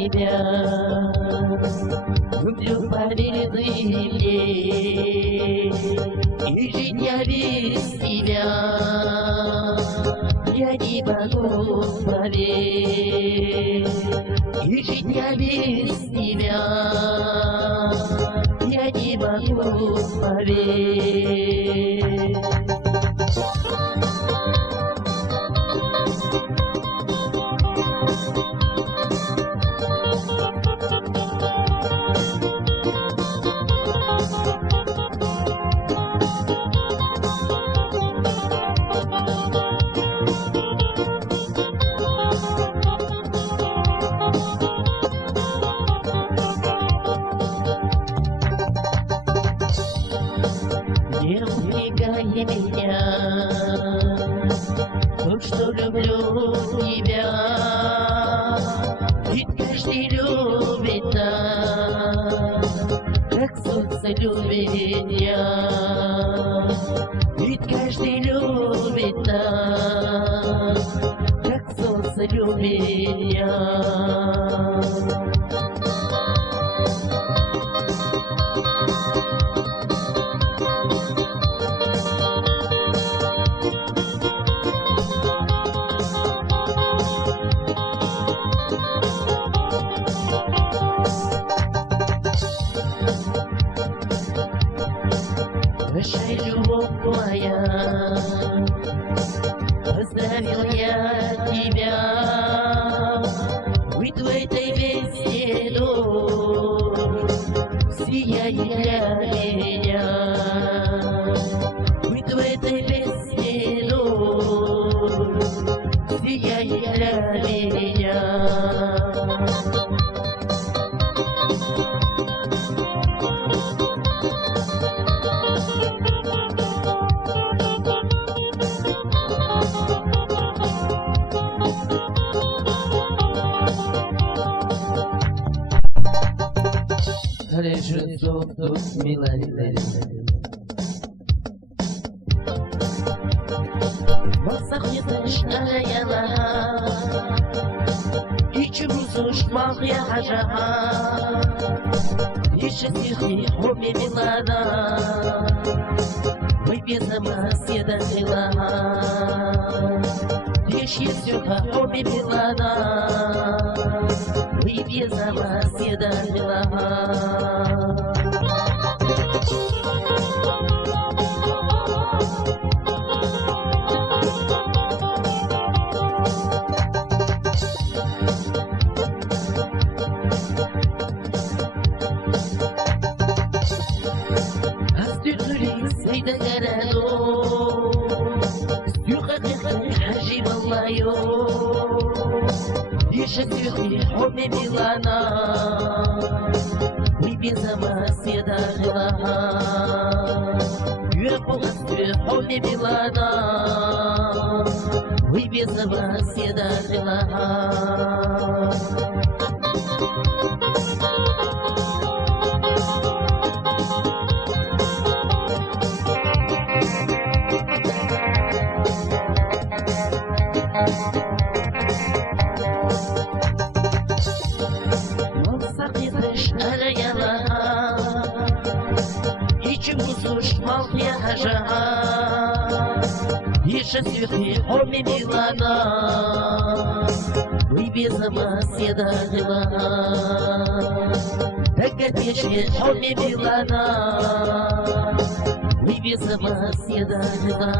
Тебя люблю по земле, и жить я без тебя я не могу, поверь. И жить я без тебя я не могу, поверь. Не убегай меня, то, что люблю тебя, ведь каждый любит так, как солнце любит я. Ведь каждый любит так, как солнце любит я. Прощай, любовь моя, оставил я тебя, ведь в этой песне дождь сияет для меня. Ведь в этой песне дождь сияет для меня. Лежит тут милая, васахнет ночная луна, и чему шмах я хажа, и шестихи хоби милана, мы без сама седатила, лишь есть хоби милана, мы без сама седатила. سيد جلاله يخلق حجيب الله يشتي حبي بلانا وبزما سيدا غلاها يبغى حبي بلانا وبزما سيدا غلاها. Шестюхи хоми милана, вы без сама седала, так опече хоми милана, вы без сама седала,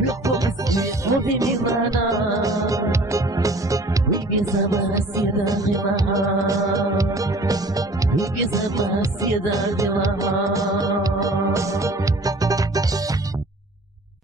легкости хоми милана, вы без сама седала, вы без сама седала.